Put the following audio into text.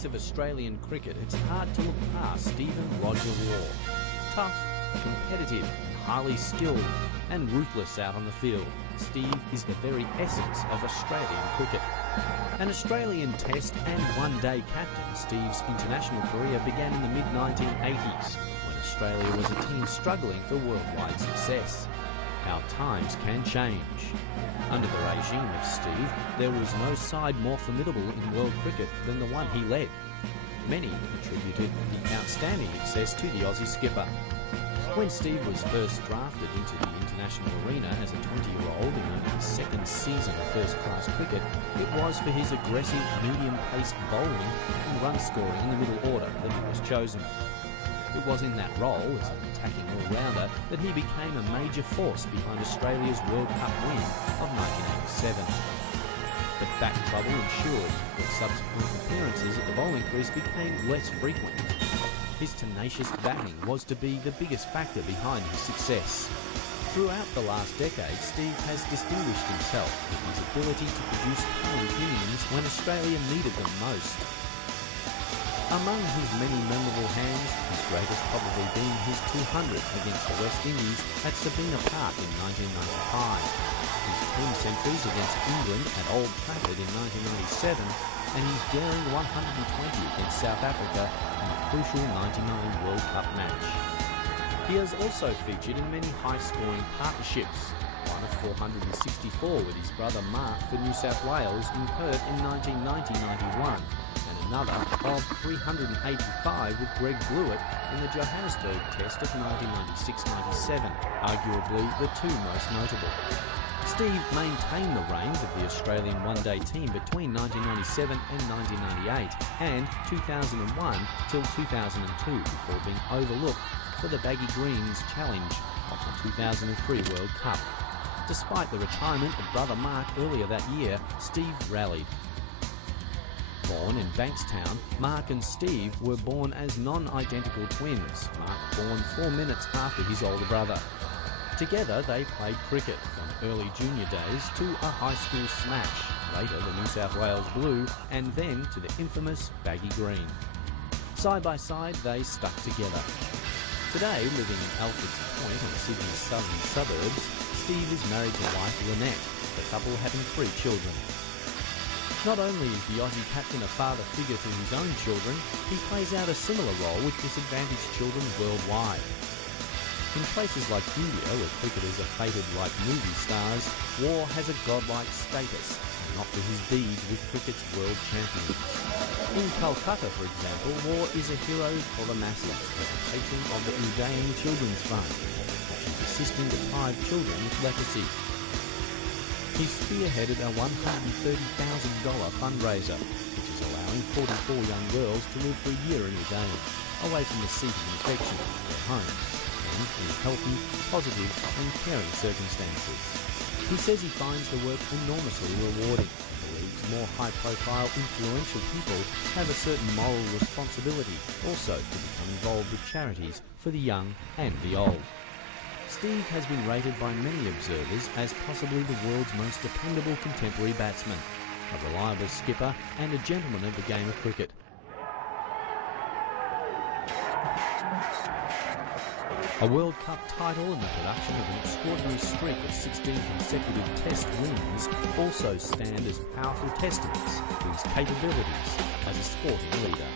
aspects of Australian cricket, it's hard to look past Stephen Roger Waugh. Tough, competitive, highly skilled and ruthless out on the field, Steve is the very essence of Australian cricket. An Australian Test and one-day captain, Steve's international career began in the mid-1980s, when Australia was a team struggling for worldwide success. Our times can change. Under the regime of Steve, there was no side more formidable in world cricket than the one he led. Many attributed the outstanding success to the Aussie skipper. When Steve was first drafted into the international arena as a 20-year-old in his second season of first-class cricket, it was for his aggressive, medium-paced bowling and run-scoring in the middle order that he was chosen. It was in that role, as an attacking all-rounder, that he became a major force behind Australia's World Cup win of 1987. But back trouble ensured that subsequent appearances at the bowling crease became less frequent. His tenacious batting was to be the biggest factor behind his success. Throughout the last decade, Steve has distinguished himself with his ability to produce talent innings when Australia needed them most. Among his many memorable hands, his greatest probably being his 200 against the West Indies at Sabina Park in 1995, his 10 centuries against England at Old Trafford in 1997, and his daring 120 against South Africa in the crucial 1990 World Cup match. He has also featured in many high-scoring partnerships, one of 464 with his brother Mark for New South Wales in Perth in 1990-91, and another of 385 with Greg Blewett in the Johannesburg Test of 1996-97, arguably the two most notable. Steve maintained the reins of the Australian one-day team between 1997 and 1998 and 2001 till 2002 before being overlooked for the Baggy Greens challenge of the 2003 World Cup. Despite the retirement of brother Mark earlier that year, Steve rallied. Born in Bankstown, Mark and Steve were born as non-identical twins, Mark born 4 minutes after his older brother. Together they played cricket from early junior days to a high school smash, later the New South Wales Blue, and then to the infamous Baggy Green. Side by side they stuck together. Today, living in Alfred's Point in Sydney's southern suburbs, Steve is married to wife Lynette, the couple having 3 children. Not only is the Aussie captain a father figure to his own children, he plays out a similar role with disadvantaged children worldwide. In places like India, where cricketers are fated like movie stars, Waugh has a godlike status, not for his deeds with cricket's world champions. In Calcutta, for example, Waugh is a hero for the masses, as the patron of the Udayan Children's Fund, which is assisting deprived children with leprosy. He spearheaded a $130,000 fundraiser, which is allowing 44 young girls to live for a year in Udayan, away from the seat of infection in their homes, and in healthy, positive and caring circumstances. He says he finds the work enormously rewarding, and believes more high-profile, influential people have a certain moral responsibility also to become involved with charities for the young and the old. Steve has been rated by many observers as possibly the world's most dependable contemporary batsman, a reliable skipper and a gentleman of the game of cricket. A World Cup title and the production of an extraordinary streak of 16 consecutive Test wins also stand as powerful testaments to his capabilities as a sporting leader.